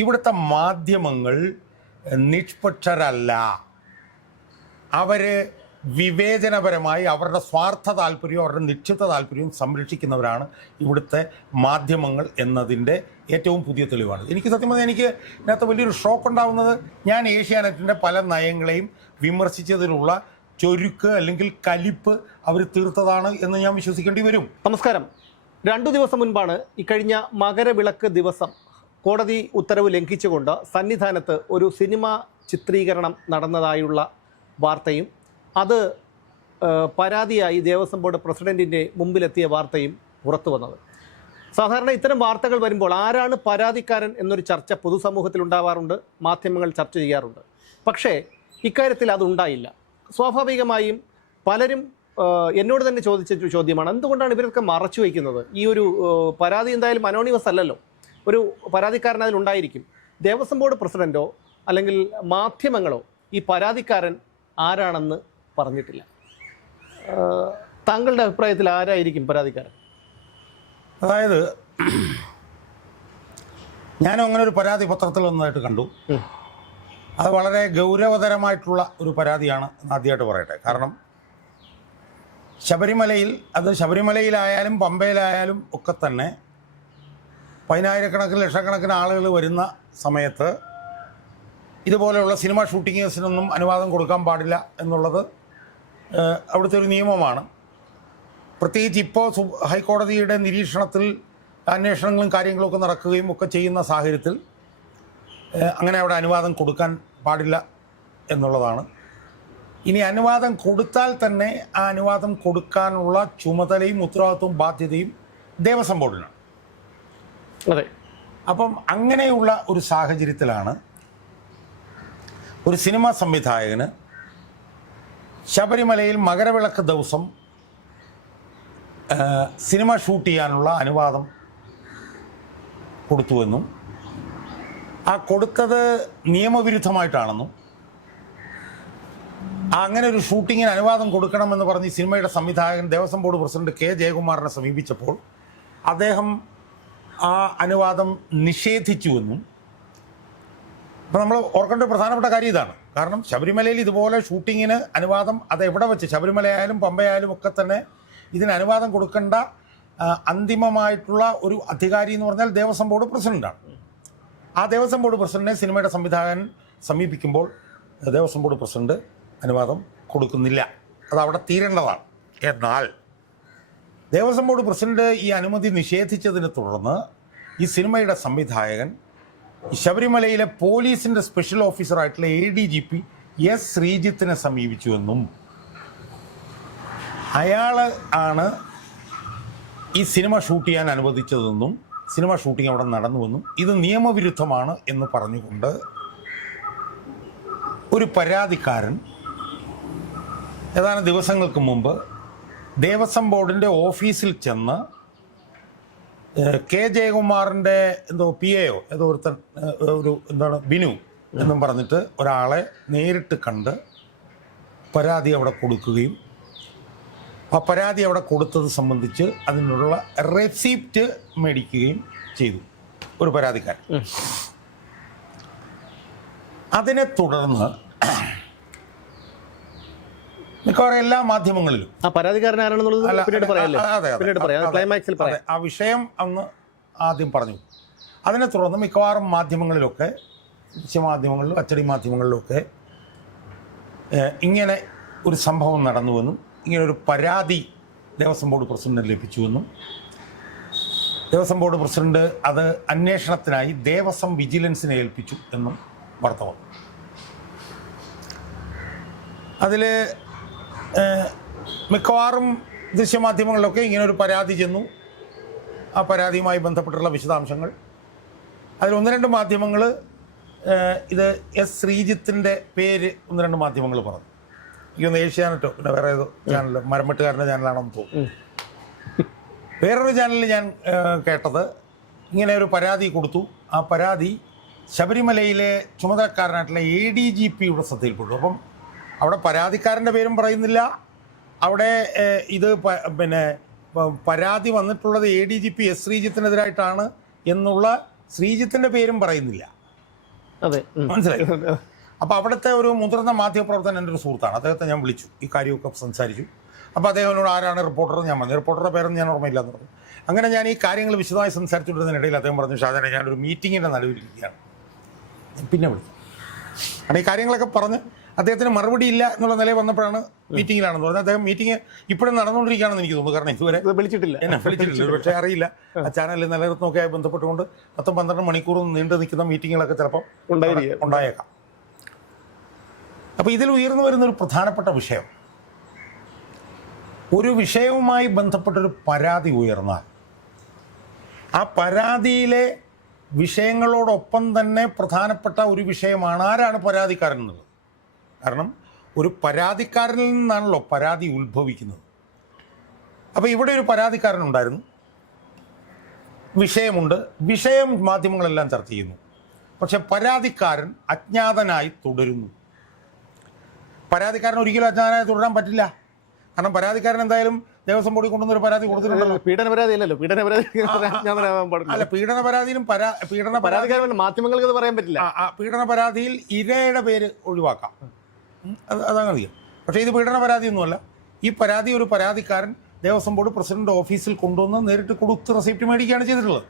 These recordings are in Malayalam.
ഇവിടുത്തെ മാധ്യമങ്ങൾ നിഷ്പക്ഷരല്ല. അവർ വിവേചനപരമായി അവരുടെ സ്വാർത്ഥ താല്പര്യവും അവരുടെ നിക്ഷിപ്ത താല്പര്യവും സംരക്ഷിക്കുന്നവരാണ് ഇവിടുത്തെ മാധ്യമങ്ങൾ എന്നതിൻ്റെ ഏറ്റവും പുതിയ തെളിവാണ്. എനിക്ക് സത്യം പറഞ്ഞാൽ എനിക്ക് ഇതിനകത്ത് വലിയൊരു ഷോക്ക് ഉണ്ടാകുന്നത്, ഞാൻ ഏഷ്യാനെറ്റിൻ്റെ പല നയങ്ങളെയും വിമർശിച്ചതിലുള്ള ചൊരുക്ക് അല്ലെങ്കിൽ കലിപ്പ് അവർ തീർത്തതാണ് എന്ന് ഞാൻ വിശ്വസിക്കേണ്ടി വരും. നമസ്കാരം. 2 ദിവസം മുൻപാണ് ഇക്കഴിഞ്ഞ മകരവിളക്ക് ദിവസം കോടതി ഉത്തരവ് ലംഘിച്ചുകൊണ്ട് സന്നിധാനത്ത് ഒരു സിനിമ ചിത്രീകരണം നടന്നതായുള്ള വാർത്തയും അത് പരാതിയായി ദേവസ്വം ബോർഡ് പ്രസിഡന്റിൻ്റെ മുമ്പിലെത്തിയ വാർത്തയും പുറത്തു വന്നത്. സാധാരണ ഇത്തരം വാർത്തകൾ വരുമ്പോൾ ആരാണ് പരാതിക്കാരൻ എന്നൊരു ചർച്ച പൊതുസമൂഹത്തിൽ ഉണ്ടാവാറുണ്ട്, മാധ്യമങ്ങൾ ചർച്ച ചെയ്യാറുണ്ട്. പക്ഷേ ഇക്കാര്യത്തിൽ അതുണ്ടായില്ല. സ്വാഭാവികമായും പലരും എന്നോട് തന്നെ ചോദിച്ച ചോദ്യമാണ്, എന്തുകൊണ്ടാണ് ഇവരൊക്കെ മറച്ചു വയ്ക്കുന്നത്? ഈ ഒരു പരാതി എന്തായാലും അനോണിമസ് അല്ലല്ലോ, ഒരു പരാതിക്കാരൻ അതിലുണ്ടായിരിക്കും. ദേവസ്വം ബോർഡ് പ്രസിഡന്റോ അല്ലെങ്കിൽ മാധ്യമങ്ങളോ ഈ പരാതിക്കാരൻ ആരാണെന്ന് പറഞ്ഞിട്ടില്ല. താങ്കളുടെ അഭിപ്രായത്തിൽ ആരായിരിക്കും പരാതിക്കാരൻ? അതായത് ഞാനും അങ്ങനെ ഒരു പരാതി പത്രത്തിൽ വന്നതായിട്ട് കണ്ടു. അത് വളരെ ഗൗരവതരമായിട്ടുള്ള ഒരു പരാതിയാണ് ആദ്യമായിട്ട് പറയട്ടെ. കാരണം ശബരിമലയിലായാലും പമ്പയിലായാലും ഒക്കെ തന്നെ പതിനായിരക്കണക്കിന് ലക്ഷക്കണക്കിന് ആളുകൾ വരുന്ന സമയത്ത് ഇതുപോലെയുള്ള സിനിമ ഷൂട്ടിങ്ങേഴ്സിനൊന്നും അനുവാദം കൊടുക്കാൻ പാടില്ല എന്നുള്ളത് അവിടുത്തെ ഒരു നിയമമാണ്. പ്രത്യേകിച്ച് ഇപ്പോൾ ഹൈക്കോടതിയുടെ നിരീക്ഷണത്തിൽ അന്വേഷണങ്ങളും കാര്യങ്ങളൊക്കെ നടക്കുകയും ഒക്കെ ചെയ്യുന്ന സാഹചര്യത്തിൽ അങ്ങനെ അവിടെ അനുവാദം കൊടുക്കാൻ പാടില്ല എന്നുള്ളതാണ്. ഇനി അനുവാദം കൊടുത്താൽ തന്നെ ആ അനുവാദം കൊടുക്കാനുള്ള ചുമതലയും ഉത്തരവാദിത്വവും ബാധ്യതയും ദേവസ്വം ബോർഡിനാണ്. അതെ. അപ്പം അങ്ങനെയുള്ള ഒരു സാഹചര്യത്തിലാണ് ഒരു സിനിമാ സംവിധായകന് ശബരിമലയിൽ മകരവിളക്ക് ദിവസം സിനിമ ഷൂട്ട് ചെയ്യാനുള്ള അനുവാദം കൊടുത്തുവെന്നും ആ കൊടുത്തത് നിയമവിരുദ്ധമായിട്ടാണെന്നും അങ്ങനെ ഒരു ഷൂട്ടിങ്ങിന് അനുവാദം കൊടുക്കണമെന്ന് പറഞ്ഞ് സിനിമയുടെ സംവിധായകൻ ദേവസ്വം ബോർഡ് പ്രസിഡന്റ് കെ ജയകുമാറിനെ സമീപിച്ചപ്പോൾ അദ്ദേഹം ആ അനുവാദം നിഷേധിച്ചുവെന്നും. അപ്പോൾ നമ്മൾ ഓർക്കേണ്ട പ്രധാനപ്പെട്ട കാര്യം ഇതാണ്. കാരണം ശബരിമലയിൽ ഇതുപോലെ ഷൂട്ടിങ്ങിന് അനുവാദം അത് എവിടെ വെച്ച് ശബരിമലയായാലും പമ്പയായാലും ഒക്കെ തന്നെ ഇതിന് അനുവാദം കൊടുക്കേണ്ട അന്തിമമായിട്ടുള്ള ഒരു അധികാരി എന്ന് പറഞ്ഞാൽ ദേവസ്വം ബോർഡ് പ്രസിഡന്റാണ്. ആ ദേവസ്വം ബോർഡ് പ്രസിഡന്റിനെ സിനിമയുടെ സംവിധായകൻ സമീപിക്കുമ്പോൾ ദേവസ്വം ബോർഡ് പ്രസിഡന്റ് അനുവാദം കൊടുക്കുന്നില്ല. അത് അവിടെ തീരേണ്ടതാണ്. എന്നാൽ ദേവസ്വം ബോർഡ് പ്രസിഡന്റ് ഈ അനുമതി നിഷേധിച്ചതിനെ തുടർന്ന് ഈ സിനിമയുടെ സംവിധായകൻ ശബരിമലയിലെ പോലീസിൻ്റെ സ്പെഷ്യൽ ഓഫീസറായിട്ടുള്ള ADGP S ശ്രീജിത്തിനെ സമീപിച്ചുവെന്നും അയാൾ ആണ് ഈ സിനിമ ഷൂട്ട് ചെയ്യാൻ അനുവദിച്ചതെന്നും സിനിമ ഷൂട്ടിംഗ് അവിടെ നടന്നുവെന്നും ഇത് നിയമവിരുദ്ധമാണ് എന്ന് പറഞ്ഞുകൊണ്ട് ഒരു പരാതിക്കാരൻ ഏതാനും ദിവസങ്ങൾക്ക് മുമ്പ് ദേവസ്വം ബോർഡിൻ്റെ ഓഫീസിൽ ചെന്ന് കെ ജയകുമാറിൻ്റെ എന്തോ PAയോ ഏതോ ഒരുത്തൻ ഒരു എന്താണ് ബിനു എന്നും പറഞ്ഞിട്ട് ഒരാളെ നേരിട്ട് കണ്ട് പരാതി അവിടെ കൊടുക്കുകയും ആ പരാതി അവിടെ കൊടുത്തത് സംബന്ധിച്ച് അതിനുള്ള റെസിപ്റ്റ് മേടിക്കുകയും ചെയ്തു ഒരു പരാതിക്കാരൻ. അതിനെ തുടർന്ന് മിക്കവാറും എല്ലാ മാധ്യമങ്ങളിലും ആ വിഷയം അന്ന് ആദ്യം പറഞ്ഞു. അതിനെ തുടർന്ന് മിക്കവാറും മാധ്യമങ്ങളിലൊക്കെ, ദൃശ്യമാധ്യമങ്ങളിലും അച്ചടി മാധ്യമങ്ങളിലുമൊക്കെ ഇങ്ങനെ ഒരു സംഭവം നടന്നുവെന്നും ഇങ്ങനൊരു പരാതി ദേവസ്വം ബോർഡ് പ്രസിഡന്റിന് ലഭിച്ചുവെന്നും ദേവസ്വം ബോർഡ് പ്രസിഡന്റ് അത് അന്വേഷണത്തിനായി ദേവസ്വം വിജിലൻസിനെ ഏൽപ്പിച്ചു എന്നും വാർത്ത വന്നു. അതിൽ മിക്കവാറും ദൃശ്യമാധ്യമങ്ങളിലൊക്കെ ഇങ്ങനൊരു പരാതി ചെന്നു. ആ പരാതിയുമായി ബന്ധപ്പെട്ടുള്ള വിശദാംശങ്ങൾ അതിൽ 1-2 മാധ്യമങ്ങൾ ഇത് S ശ്രീജിത്തിൻ്റെ പേര് 1-2 മാധ്യമങ്ങൾ പറഞ്ഞു. എനിക്കൊന്ന് ഏഷ്യാനെറ്റോ പിന്നെ വേറെ ഏതോ ചാനൽ, മരമട്ടുകാരൻ്റെ ചാനലാണെന്ന് തോന്നുന്നു. വേറൊരു ചാനലിൽ ഞാൻ കേട്ടത് ഇങ്ങനെ ഒരു പരാതി കൊടുത്തു. ആ പരാതി ശബരിമലയിലെ ചുമതലക്കാരനായിട്ടുള്ള ADGPയുടെ ശ്രദ്ധയിൽപ്പെട്ടു. അപ്പം അവിടെ പരാതിക്കാരൻ്റെ പേരും പറയുന്നില്ല. അവിടെ ഇത് പിന്നെ പരാതി വന്നിട്ടുള്ളത് ADGP S ശ്രീജിത്തിനെതിരായിട്ടാണ് എന്നുള്ള ശ്രീജിത്തിൻ്റെ പേരും പറയുന്നില്ല. അതെ, മനസ്സിലായി. അപ്പോൾ അവിടുത്തെ ഒരു മുതിർന്ന മാധ്യമപ്രവർത്തകൻ എൻ്റെ ഒരു സുഹൃത്താണ്. അദ്ദേഹത്തെ ഞാൻ വിളിച്ചു, ഈ കാര്യമൊക്കെ സംസാരിച്ചു. അപ്പോൾ അദ്ദേഹത്തിനോട് ആരാണ് റിപ്പോർട്ടർ ഞാൻ പറഞ്ഞു. റിപ്പോർട്ടറുടെ പേരൊന്നും ഞാൻ ഓർമ്മയില്ലാന്ന് പറഞ്ഞു. അങ്ങനെ ഞാൻ ഈ കാര്യങ്ങൾ വിശദമായി സംസാരിച്ചുകൊണ്ടിരുന്നതിനിടയിൽ അദ്ദേഹം പറഞ്ഞു, ഷാജാനെ ഞാനൊരു മീറ്റിങ്ങിൻ്റെ നടുവിലിരിക്കുകയാണ്, പിന്നെ വിളിച്ചു. കാരണം ഈ കാര്യങ്ങളൊക്കെ പറഞ്ഞ് അദ്ദേഹത്തിന് മറുപടി ഇല്ല എന്നുള്ള നിലയിൽ വന്നപ്പോഴാണ് മീറ്റിങ്ങിലാണെന്ന് പറഞ്ഞത്. അദ്ദേഹം മീറ്റിംഗ് ഇപ്പോഴും നടന്നുകൊണ്ടിരിക്കുകയാണെന്ന് എനിക്ക് തോന്നുന്നു. കാരണം ഇതുവരെ വിളിച്ചിട്ടില്ല, എന്നെ വിളിച്ചിട്ടില്ല. പക്ഷേ അറിയില്ല, ആ ചാനലിൽ നിലനിർത്തുന്നൊക്കെ ആയി ബന്ധപ്പെട്ടുകൊണ്ട് 10-12 മണിക്കൂർ നീണ്ടു നിൽക്കുന്ന മീറ്റിങ്ങുകളൊക്കെ ചിലപ്പോൾ ഉണ്ടായേക്കാം. അപ്പോൾ ഇതിൽ ഉയർന്നു വരുന്നൊരു പ്രധാനപ്പെട്ട വിഷയം, ഒരു വിഷയവുമായി ബന്ധപ്പെട്ടൊരു പരാതി ഉയർന്നാൽ ആ പരാതിയിലെ വിഷയങ്ങളോടൊപ്പം തന്നെ പ്രധാനപ്പെട്ട ഒരു വിഷയമാണ് ആരാണ് പരാതിക്കാരൻ എന്നുള്ളത്. കാരണം ഒരു പരാതിക്കാരനിൽ നിന്നാണല്ലോ പരാതി ഉത്ഭവിക്കുന്നത്. അപ്പോൾ ഇവിടെ ഒരു പരാതിക്കാരനുണ്ടായിരുന്നു, വിഷയമുണ്ട്, വിഷയം മാധ്യമങ്ങളെല്ലാം ചർച്ച ചെയ്യുന്നു. പക്ഷെ പരാതിക്കാരൻ അജ്ഞാതനായി തുടരുന്നു. പരാതിക്കാരൻ ഒരിക്കലും അജ്ഞാതനായി തുടരാൻ പറ്റില്ല. കാരണം പരാതിക്കാരൻ എന്തായാലും ദേവസ്വം ബോർഡിൽ കൊണ്ടുവന്നൊരു പരാതി കൊടുത്തിട്ടുണ്ടല്ലോ. പീഡന പരാതി അല്ലല്ലോ, പീഡന പരാതി അല്ല, പീഡന പരാതിയിലും പരാതിക്കാരൻ മാധ്യമങ്ങൾക്ക് അത് പറയാൻ പറ്റില്ല. പീഡന പരാതിയിൽ ഇരയുടെ പേര് ഒഴിവാക്കാം, അതങ്ങനെ ചെയ്യാം. പക്ഷേ ഇത് പീഡന പരാതിയൊന്നുമല്ല. ഈ പരാതി ഒരു പരാതിക്കാരൻ ദേവസ്വം ബോർഡ് പ്രസിഡന്റ് ഓഫീസിൽ കൊണ്ടുവന്ന് നേരിട്ട് കൊടുത്ത് റെസിപ്റ്റ് മേടിക്കുകയാണ് ചെയ്തിട്ടുള്ളത്.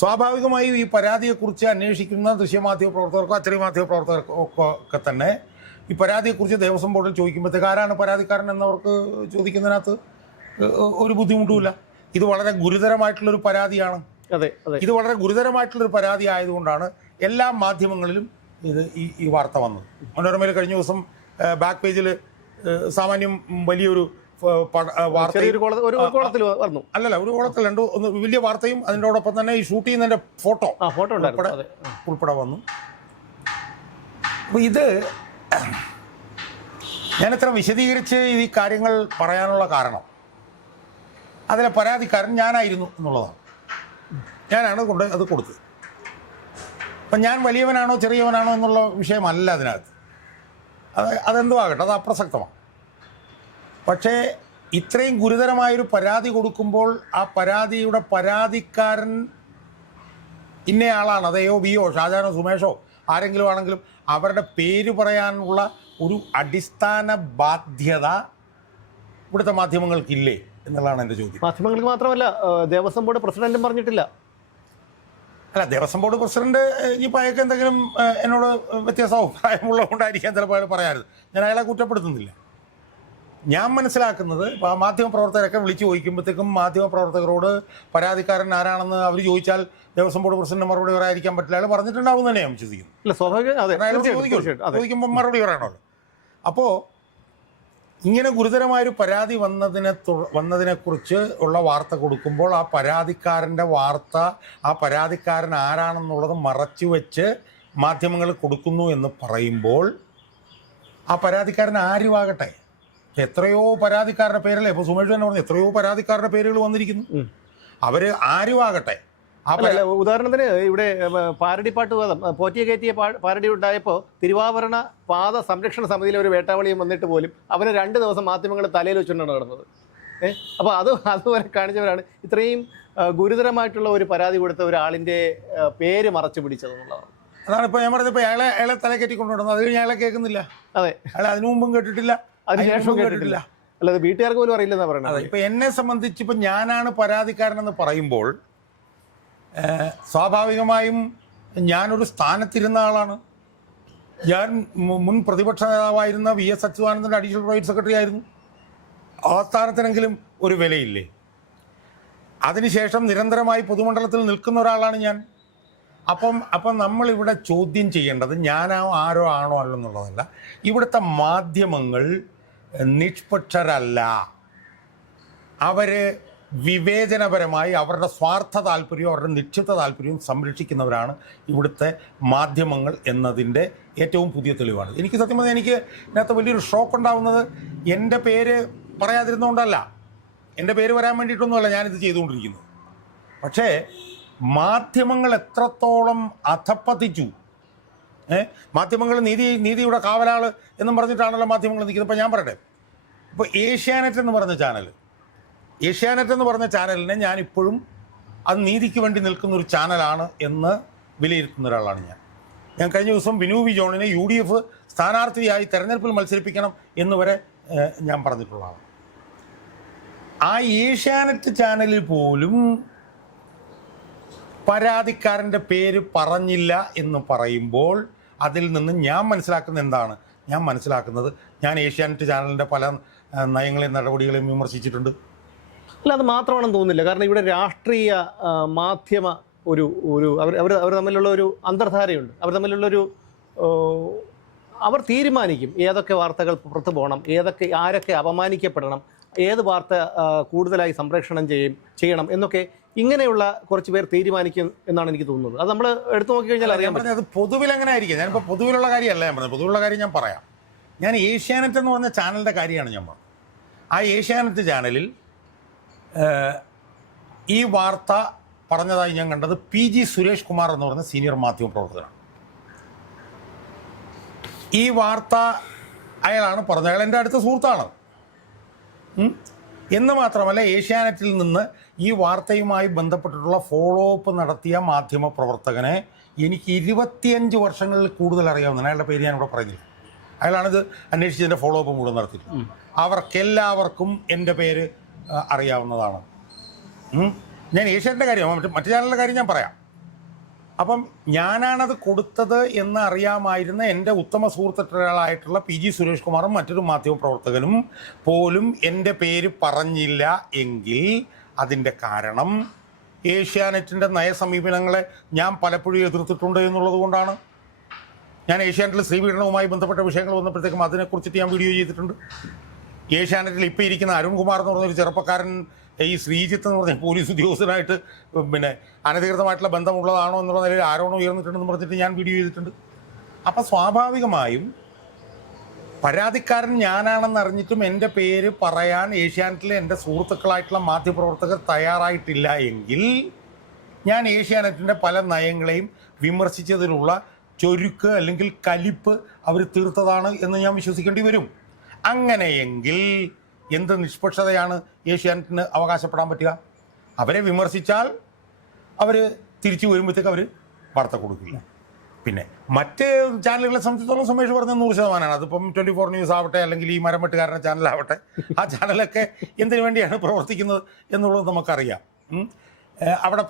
സ്വാഭാവികമായും ഈ പരാതിയെക്കുറിച്ച് അന്വേഷിക്കുന്ന ദൃശ്യമാധ്യമ പ്രവർത്തകർക്കോ അച്ചടി മാധ്യമ പ്രവർത്തകർക്കോ ഒക്കെ തന്നെ ഈ പരാതിയെക്കുറിച്ച് ദേവസ്വം ബോർഡിൽ ചോദിക്കുമ്പോഴത്തേക്ക് ആരാണ് പരാതിക്കാരൻ എന്നവർക്ക് ചോദിക്കുന്നതിനകത്ത് ഒരു ബുദ്ധിമുട്ടുമില്ല. ഇത് വളരെ ഗുരുതരമായിട്ടുള്ളൊരു പരാതിയാണ്. ഇത് വളരെ ഗുരുതരമായിട്ടുള്ളൊരു പരാതി ആയതുകൊണ്ടാണ് എല്ലാ മാധ്യമങ്ങളിലും ഈ വാർത്ത വന്നത്. മനോരമയിൽ കഴിഞ്ഞ ദിവസം ബാക്ക് പേജിൽ സാമാന്യം വലിയൊരു വാർത്ത, അല്ലല്ല ഒരു കോളത്തിൽ ഒന്ന് വലിയ വാർത്തയും അതിനോടൊപ്പം തന്നെ ഈ ഷൂട്ട് ചെയ്യുന്നതിൻ്റെ ഫോട്ടോ ഉൾപ്പെടെ വന്നു. അപ്പോൾ ഇത് ഞാനിത്ര വിശദീകരിച്ച് ഈ കാര്യങ്ങൾ പറയാനുള്ള കാരണം അതിലെ പരാതിക്കാരൻ ഞാനായിരുന്നു എന്നുള്ളതാണ്. ഞാനാണ് അത് കൊടുത്തത്. അപ്പം ഞാൻ വലിയവനാണോ ചെറിയവനാണോ എന്നുള്ള വിഷയമല്ല അതിനകത്ത്. അതെന്തോ ആകട്ടെ, അത് അപ്രസക്തമാണ്. പക്ഷേ ഇത്രയും ഗുരുതരമായൊരു പരാതി കൊടുക്കുമ്പോൾ ആ പരാതിയുടെ പരാതിക്കാരൻ ഇന്നയാളാണ്, അതെയോ ബിയോ ഷാജാനോ സുമേഷോ ആരെങ്കിലും ആണെങ്കിലും അവരുടെ പേര് പറയാനുള്ള ഒരു അടിസ്ഥാന ബാധ്യത ഇവിടുത്തെ മാധ്യമങ്ങൾക്കില്ലേ എന്നുള്ളതാണ് എൻ്റെ ചോദ്യം. മാധ്യമങ്ങൾക്ക് മാത്രമല്ല, ദേവസ്വം ബോർഡ് പ്രസിഡന്റും പറഞ്ഞിട്ടില്ല. അല്ല, ദേവസ്വം ബോർഡ് പ്രസിഡന്റ് ഇനിയിപ്പോൾ അയാൾക്ക് എന്തെങ്കിലും എന്നോട് വ്യത്യസ്ത അഭിപ്രായമുള്ളതുകൊണ്ടായിരിക്കാം ചിലപ്പോൾ അയാൾ പറയാറ്. ഞാൻ അയാളെ കുറ്റപ്പെടുത്തുന്നില്ല. ഞാൻ മനസ്സിലാക്കുന്നത് മാധ്യമപ്രവർത്തകരൊക്കെ വിളിച്ച് ചോദിക്കുമ്പോഴത്തേക്കും മാധ്യമപ്രവർത്തകരോട് പരാതിക്കാരൻ ആരാണെന്ന് അവർ ചോദിച്ചാൽ ദേവസ്വം ബോർഡ് പ്രസിഡന്റ് മറുപടി പറയാതിരിക്കാൻ പറ്റില്ല. അയാൾ പറഞ്ഞിട്ടുണ്ടാവും തന്നെ ഞാൻ വിശ്വസിക്കുന്നു. ചോദിക്കുമ്പോൾ മറുപടി പറയണമല്ലോ. അപ്പോൾ ഇങ്ങനെ ഗുരുതരമായൊരു പരാതി വന്നതിനെക്കുറിച്ച് ഉള്ള വാർത്ത കൊടുക്കുമ്പോൾ ആ പരാതിക്കാരൻ്റെ വാർത്ത, ആ പരാതിക്കാരൻ ആരാണെന്നുള്ളത് മറച്ചു വെച്ച് മാധ്യമങ്ങൾ കൊടുക്കുന്നു എന്ന് പറയുമ്പോൾ ആ പരാതിക്കാരൻ ആരുമാകട്ടെ, എത്രയോ പരാതിക്കാരുടെ പേരല്ലേ, ഇപ്പോൾ സുമേഷ് തന്നെ പറഞ്ഞു എത്രയോ പരാതിക്കാരുടെ പേരുകൾ വന്നിരിക്കുന്നു, അവർ ആരുമാകട്ടെ. ഉദാഹരണത്തിന് ഇവിടെ പാരടിപ്പാട്ട് വാദം പോറ്റിയെ കയറ്റിയ പാരടി ഉണ്ടായപ്പോൾ തിരുവാഭരണ പാത സംരക്ഷണ സമിതിയിലെ ഒരു വേട്ടാവളിയും വന്നിട്ട് പോലും അവന് 2 ദിവസം മാധ്യമങ്ങൾ തലയിൽ വെച്ചുകൊണ്ടാണ് നടന്നത്. അപ്പോൾ അതുവരെ കാണിച്ചവരാണ് ഇത്രയും ഗുരുതരമായിട്ടുള്ള ഒരു പരാതി കൊടുത്ത ഒരാളിൻ്റെ പേര് മറച്ചു പിടിച്ചതെന്നുള്ളതാണ്. അതാണ് ഇപ്പോൾ ഞാൻ പറഞ്ഞത്. ഇപ്പോൾ അയാളെ തല കയറ്റിക്കൊണ്ടുവരുന്നത് അത് കഴിഞ്ഞ് അയാളെ കേൾക്കുന്നില്ല. അതെ, അയാളെ അതിനു മുമ്പും കേട്ടിട്ടില്ല, അതിനുശേഷവും കേട്ടിട്ടില്ല. അല്ലാതെ വീട്ടുകാർക്ക് പോലും അറിയില്ലെന്നാ പറയുന്നത്. അതെ, ഇപ്പോൾ എന്നെ സംബന്ധിച്ച് ഇപ്പം ഞാനാണ് പരാതിക്കാരനെന്ന് പറയുമ്പോൾ സ്വാഭാവികമായും ഞാനൊരു സ്ഥാനത്തിരുന്ന ആളാണ്. ഞാൻ മുൻ പ്രതിപക്ഷ നേതാവായിരുന്ന VS അച്യുതാനന്ദൻ്റെ അഡീഷണൽ പ്രൈവറ്റ് സെക്രട്ടറി ആയിരുന്നു. ആ സ്ഥാനത്തിനെങ്കിലും ഒരു വിലയില്ലേ? അതിനുശേഷം നിരന്തരമായി പൊതുമണ്ഡലത്തിൽ നിൽക്കുന്ന ഒരാളാണ് ഞാൻ. അപ്പം നമ്മളിവിടെ ചോദ്യം ചെയ്യേണ്ടത് ഞാനോ ആരോ ആണോ അല്ലെന്നുള്ളതല്ല. ഇവിടുത്തെ മാധ്യമങ്ങൾ നിഷ്പക്ഷരല്ല. അവർ വിവേചനപരമായി അവരുടെ സ്വാർത്ഥ താല്പര്യവും അവരുടെ നിക്ഷിപ്ത താല്പര്യവും സംരക്ഷിക്കുന്നവരാണ് ഇവിടുത്തെ മാധ്യമങ്ങൾ എന്നതിൻ്റെ ഏറ്റവും പുതിയ തെളിവാണ്. എനിക്ക് സത്യം പറഞ്ഞാൽ എനിക്ക് ഇതിനകത്ത് വലിയൊരു ഷോക്ക് ഉണ്ടാകുന്നത് എൻ്റെ പേര് പറയാതിരുന്നുകൊണ്ടല്ല, എൻ്റെ പേര് വരാൻ വേണ്ടിയിട്ടൊന്നുമല്ല ഞാനിത് ചെയ്തുകൊണ്ടിരിക്കുന്നത്. പക്ഷേ മാധ്യമങ്ങൾ എത്രത്തോളം അധപ്പതിച്ചു. മാധ്യമങ്ങൾ നീതിയുടെ കാവലാൾ എന്നും പറഞ്ഞിട്ടാണല്ലോ മാധ്യമങ്ങൾ നിൽക്കുന്നത്. ഇപ്പോൾ ഞാൻ പറയട്ടെ, ഇപ്പോൾ ഏഷ്യാനെറ്റ് എന്ന് പറഞ്ഞ ചാനലിനെ ഞാനിപ്പോഴും അത് നീതിക്ക് വേണ്ടി നിൽക്കുന്ന ഒരു ചാനലാണ് എന്ന് വിലയിരുത്തുന്ന ഒരാളാണ് ഞാൻ കഴിഞ്ഞ ദിവസം ബിനു വി ജോണിനെ UDF സ്ഥാനാർത്ഥിയായി തെരഞ്ഞെടുപ്പിൽ മത്സരിപ്പിക്കണം എന്ന് വരെ ഞാൻ പറഞ്ഞിട്ടുള്ളതാണ്. ആ ഏഷ്യാനെറ്റ് ചാനലിൽ പോലും പരാതിക്കാരൻ്റെ പേര് പറഞ്ഞില്ല എന്ന് പറയുമ്പോൾ അതിൽ നിന്ന് ഞാൻ മനസ്സിലാക്കുന്നത് എന്താണ്? ഞാൻ മനസ്സിലാക്കുന്നത് ഞാൻ ഏഷ്യാനെറ്റ് ചാനലിൻ്റെ പല നയങ്ങളെയും നടപടികളെയും വിമർശിച്ചിട്ടുണ്ട്. അല്ല, അത് മാത്രമാണെന്ന് തോന്നുന്നില്ല. കാരണം ഇവിടെ രാഷ്ട്രീയ മാധ്യമ ഒരു അവർ തമ്മിലുള്ള ഒരു അന്തർധാരയുണ്ട്. അവർ തമ്മിലുള്ളൊരു അവർ തീരുമാനിക്കും ഏതൊക്കെ വാർത്തകൾ പുറത്തു പോകണം, ആരൊക്കെ അപമാനിക്കപ്പെടണം, ഏത് വാർത്ത കൂടുതലായി സംപ്രേഷണം ചെയ്യണം എന്നൊക്കെ ഇങ്ങനെയുള്ള കുറച്ച് പേർ തീരുമാനിക്കും എന്നാണ് എനിക്ക് തോന്നുന്നത്. അത് നമ്മൾ എടുത്തു നോക്കിക്കഴിഞ്ഞാൽ അറിയാൻ പറ്റും. അത് പൊതുവിൽ അങ്ങനെ ആയിരിക്കും. ഞാനിപ്പോൾ പൊതുവിലുള്ള കാര്യമല്ല ഞാൻ പറഞ്ഞത്. പൊതുവിലുള്ള കാര്യം ഞാൻ പറയാം. ഞാൻ ഏഷ്യാനെറ്റ് എന്ന് പറഞ്ഞ ചാനലിൻ്റെ കാര്യമാണ് ഞാൻ പറഞ്ഞത്. ആ ഏഷ്യാനെറ്റ് ചാനലിൽ ഈ വാർത്ത പറഞ്ഞതായി ഞാൻ കണ്ടത് PG സുരേഷ് കുമാർ എന്ന് പറഞ്ഞ സീനിയർ മാധ്യമ പ്രവർത്തകനാണ്. ഈ വാർത്ത അയാളാണ് പറഞ്ഞത്. അയാൾ എൻ്റെ അടുത്ത സുഹൃത്താണ്. എന്ന് മാത്രമല്ല, ഏഷ്യാനെറ്റിൽ നിന്ന് ഈ വാർത്തയുമായി ബന്ധപ്പെട്ടിട്ടുള്ള ഫോളോ അപ്പ് നടത്തിയ മാധ്യമ പ്രവർത്തകനെ എനിക്ക് 25 വർഷങ്ങളിൽ കൂടുതൽ അറിയാവുന്നതാണ്. അയാളുടെ പേര് ഞാനിവിടെ പറയുന്നില്ല. അയാളാണിത് അന്വേഷിച്ചതിൻ്റെ ഫോളോ അപ്പ് മുഴുവൻ നടത്തിയിട്ടുണ്ട്. അവർക്കെല്ലാവർക്കും എൻ്റെ പേര് അറിയാവുന്നതാണ്. ഞാൻ ഏഷ്യാനെറ്റിൻ്റെ കാര്യം, മറ്റു ചാനലിൻ്റെ കാര്യം ഞാൻ പറയാം. അപ്പം ഞാനാണത് കൊടുത്തത് എന്ന് അറിയാമായിരുന്ന എൻ്റെ ഉത്തമ സുഹൃത്തുക്കളായിട്ടുള്ള PG സുരേഷ് കുമാറും മറ്റൊരു മാധ്യമ പ്രവർത്തകനും പോലും എൻ്റെ പേര് പറഞ്ഞില്ല എങ്കിൽ അതിൻ്റെ കാരണം ഏഷ്യാനെറ്റിൻ്റെ നയസമീപനങ്ങളെ ഞാൻ പലപ്പോഴും എതിർത്തിട്ടുണ്ട് എന്നുള്ളത് കൊണ്ടാണ്. ഞാൻ ഏഷ്യാനെറ്റിൽ സ്ത്രീപീഡനവുമായി ബന്ധപ്പെട്ട വിഷയങ്ങൾ വന്നപ്പോഴത്തേക്കും അതിനെക്കുറിച്ചിട്ട് ഞാൻ വീഡിയോ ചെയ്തിട്ടുണ്ട്. ഏഷ്യാനെറ്റിൽ ഇപ്പോൾ ഇരിക്കുന്ന അരുൺകുമാർ എന്ന് പറഞ്ഞൊരു ചെറുപ്പക്കാരൻ ഈ ശ്രീജിത്ത് എന്ന് പറഞ്ഞ പോലീസ് ഉദ്യോഗസ്ഥനായിട്ട് അനധികൃതമായിട്ടുള്ള ബന്ധമുള്ളതാണോ എന്നുള്ള നിലയിൽ ആരോണോ ഉയർന്നിട്ടുണ്ടെന്ന് പറഞ്ഞിട്ട് ഞാൻ വീഡിയോ ചെയ്തിട്ടുണ്ട്. അപ്പം സ്വാഭാവികമായും പരാതിക്കാരൻ ഞാനാണെന്ന് അറിഞ്ഞിട്ടും എൻ്റെ പേര് പറയാൻ ഏഷ്യാനെറ്റിലെ എൻ്റെ സുഹൃത്തുക്കളായിട്ടുള്ള മാധ്യമപ്രവർത്തകർ തയ്യാറായിട്ടില്ല എങ്കിൽ ഞാൻ ഏഷ്യാനെറ്റിൻ്റെ പല നയങ്ങളെയും വിമർശിച്ചതിനുള്ള ചൊരുക്ക് അല്ലെങ്കിൽ കലിപ്പ് അവർ തീർത്തതാണ് എന്ന് ഞാൻ വിശ്വസിക്കേണ്ടി വരും. അങ്ങനെയെങ്കിൽ എന്ത് നിഷ്പക്ഷതയാണ് ഏഷ്യാനെറ്റിന് അവകാശപ്പെടാൻ പറ്റുക? അവരെ വിമർശിച്ചാൽ അവർ തിരിച്ചു വരുമ്പോഴത്തേക്ക് അവർ വാർത്ത കൊടുക്കില്ല. പിന്നെ മറ്റ് ചാനലുകളെ സംബന്ധിച്ചിടത്തോളം സുമേഷ് പറഞ്ഞ 100%. അതിപ്പം 24 ന്യൂസ് ആവട്ടെ, അല്ലെങ്കിൽ ഈ മരം വെട്ടുകാരൻ്റെ ചാനലാവട്ടെ, ആ ചാനലൊക്കെ എന്തിനു വേണ്ടിയാണ് പ്രവർത്തിക്കുന്നത് എന്നുള്ളത് നമുക്കറിയാം. അവിടെ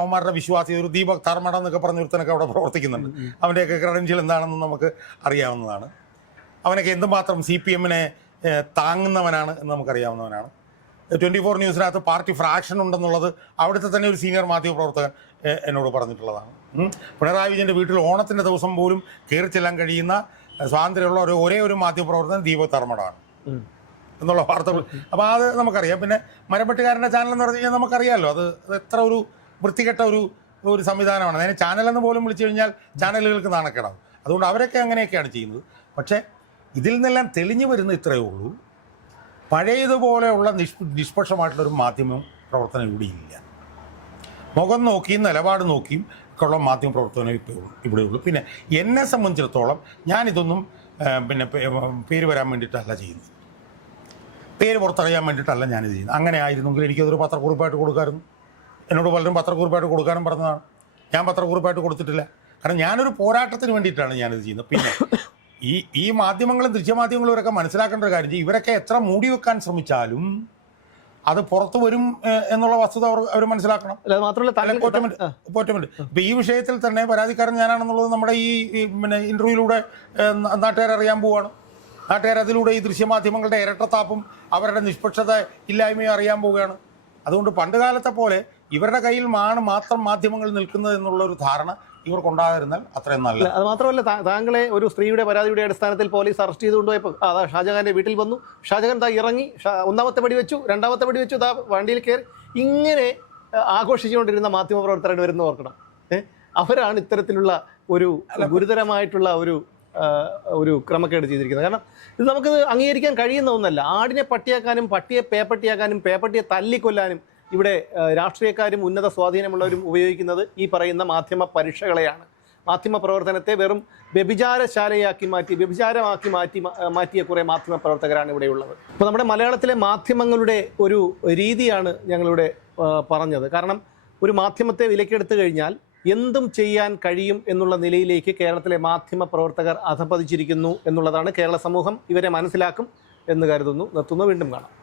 അവന്മാരുടെ വിശ്വാസി ഒരു ദീപക് ധർമ്മടം എന്നൊക്കെ പറഞ്ഞൊരുത്തനൊക്കെ അവിടെ പ്രവർത്തിക്കുന്നുണ്ട്. അവൻ്റെയൊക്കെ ക്രെഡൻഷ്യൽ എന്താണെന്ന് നമുക്ക് അറിയാവുന്നതാണ്. അവനൊക്കെ എന്തുമാത്രം CPM-നെ താങ്ങുന്നവനാണ് എന്ന് നമുക്കറിയാവുന്നവനാണ്. 24 ന്യൂസിനകത്ത് പാർട്ടി ഫ്രാക്ഷൻ ഉണ്ടെന്നുള്ളത് അവിടുത്തെ തന്നെ ഒരു സീനിയർ മാധ്യമ പ്രവർത്തകൻ എന്നോട് പറഞ്ഞിട്ടുള്ളതാണ്. പിണറായി വിജയൻ്റെ വീട്ടിൽ ഓണത്തിൻ്റെ ദിവസം പോലും കയറി ചെല്ലാൻ കഴിയുന്ന സ്വാതന്ത്ര്യമുള്ള ഒരേ ഒരു മാധ്യമ പ്രവർത്തകൻ ദീപക് ധർമ്മടമാണ് എന്നുള്ള വാർത്തകൾ. അപ്പോൾ അത് നമുക്കറിയാം. പിന്നെ മരപ്പെട്ടുകാരൻ്റെ ചാനൽ എന്ന് പറഞ്ഞു കഴിഞ്ഞാൽ നമുക്കറിയാമല്ലോ, അത് എത്ര ഒരു വൃത്തികെട്ട ഒരു സംവിധാനമാണ്. അതിനെ ചാനലെന്ന് പോലും വിളിച്ചു കഴിഞ്ഞാൽ ചാനലുകൾക്ക് നാണക്കേടാവും. അതുകൊണ്ട് അവരൊക്കെ അങ്ങനെയൊക്കെയാണ് ചെയ്യുന്നത്. പക്ഷേ ഇതിൽ നിന്നെല്ലാം തെളിഞ്ഞു വരുന്ന ഇത്രയേ ഉള്ളൂ, പഴയതുപോലെയുള്ള നിഷ്പക്ഷമായിട്ടുള്ളൊരു മാധ്യമ പ്രവർത്തനം ഇവിടെയില്ല. മുഖം നോക്കിയും നിലപാട് നോക്കിയും ഒക്കെ ഉള്ള മാധ്യമ പ്രവർത്തനം ഇവിടെയുള്ളൂ. പിന്നെ എന്നെ സംബന്ധിച്ചിടത്തോളം ഞാനിതൊന്നും പേര് വരാൻ വേണ്ടിയിട്ടല്ല ചെയ്യുന്നത്, പേര് പുറത്തറിയാൻ വേണ്ടിയിട്ടല്ല ഞാനിത് ചെയ്യുന്നത്. അങ്ങനെ ആയിരുന്നെങ്കിൽ എനിക്കതൊരു പത്രക്കുറിപ്പായിട്ട് കൊടുക്കാമായിരുന്നു. എന്നോട് പലരും പത്രക്കുറിപ്പായിട്ട് കൊടുക്കാനും പറഞ്ഞതാണ്. ഞാൻ പത്രക്കുറിപ്പായിട്ട് കൊടുത്തിട്ടില്ല. കാരണം ഞാനൊരു പോരാട്ടത്തിന് വേണ്ടിയിട്ടാണ് ഞാനിത് ചെയ്യുന്നത്. പിന്നെ ഈ മാധ്യമങ്ങളും ദൃശ്യമാധ്യമങ്ങളും ഇവരൊക്കെ മനസ്സിലാക്കേണ്ട ഒരു കാര്യം, ഇവരൊക്കെ എത്ര മൂടി വെക്കാൻ ശ്രമിച്ചാലും അത് പുറത്തു വരും എന്നുള്ള വസ്തുത അവർ മനസ്സിലാക്കണം. ഒറ്റമില്ല. ഇപ്പം ഈ വിഷയത്തിൽ തന്നെ പരാതിക്കാരൻ ഞാനാണെന്നുള്ളത് നമ്മുടെ ഈ ഇൻ്റർവ്യൂയിലൂടെ നാട്ടുകാരറിയാൻ പോവുകയാണ്. നാട്ടുകാരതിലൂടെ ഈ ദൃശ്യമാധ്യമങ്ങളുടെ ഇരട്ടത്താപ്പും അവരുടെ നിഷ്പക്ഷത ഇല്ലായ്മയും അറിയാൻ പോവുകയാണ്. അതുകൊണ്ട് പണ്ട് കാലത്തെ പോലെ ഇവരുടെ കയ്യിൽ മാത്രം മാധ്യമങ്ങൾ നിൽക്കുന്നത് എന്നുള്ളൊരു ധാരണ ഇവർക്കുണ്ടായിരുന്നാൽ അത്രയും നല്ല. അത് മാത്രമല്ല, താങ്കളെ ഒരു സ്ത്രീയുടെ പരാതിയുടെ അടിസ്ഥാനത്തിൽ പോലീസ് അറസ്റ്റ് ചെയ്ത് കൊണ്ടുപോയപ്പോൾ അതാ ഷാജഹാന്റെ വീട്ടിൽ വന്നു, ഷാജഹാൻ ഇറങ്ങി, ഒന്നാമത്തെ പടി വെച്ചു, രണ്ടാമത്തെ പടി വെച്ചു, വണ്ടിയിൽ കയറി, ഇങ്ങനെ ആഘോഷിച്ചുകൊണ്ടിരുന്ന മാധ്യമപ്രവർത്തകർ വരുന്ന ഓർക്കണം. അവരാണ് ഇത്തരത്തിലുള്ള ഒരു ഗുരുതരമായിട്ടുള്ള ഒരു ക്രമക്കേട് ചെയ്തിരിക്കുന്നത്. കാരണം ഇത് നമുക്ക് അംഗീകരിക്കാൻ കഴിയുന്ന ഒന്നല്ല. ആടിനെ പട്ടിയാക്കാനും പട്ടിയെ പേപ്പട്ടിയാക്കാനും പേപ്പട്ടിയെ തല്ലിക്കൊല്ലാനും ഇവിടെ രാഷ്ട്രീയക്കാരും ഉന്നത സ്വാധീനമുള്ളവരും ഉപയോഗിക്കുന്നത് ഈ പറയുന്ന മാധ്യമ പരീക്ഷകളെയാണ്. മാധ്യമ പ്രവർത്തനത്തെ വെറും വ്യഭിചാരശാലയാക്കി മാറ്റിയ കുറേ മാധ്യമ പ്രവർത്തകരാണ് ഇവിടെയുള്ളത്. അപ്പോൾ നമ്മുടെ മലയാളത്തിലെ മാധ്യമങ്ങളുടെ ഒരു രീതിയാണ് ഞങ്ങളിവിടെ പറഞ്ഞത്. കാരണം ഒരു മാധ്യമത്തെ വിലക്കെടുത്തു കഴിഞ്ഞാൽ എന്തും ചെയ്യാൻ കഴിയും എന്നുള്ള നിലയിലേക്ക് കേരളത്തിലെ മാധ്യമ പ്രവർത്തകർ അധപതിച്ചിരിക്കുന്നു എന്നുള്ളതാണ്. കേരള സമൂഹം ഇവരെ മനസ്സിലാക്കും എന്ന് കരുതുന്നു. നിർത്തുന്നു. വീണ്ടും കാണാം.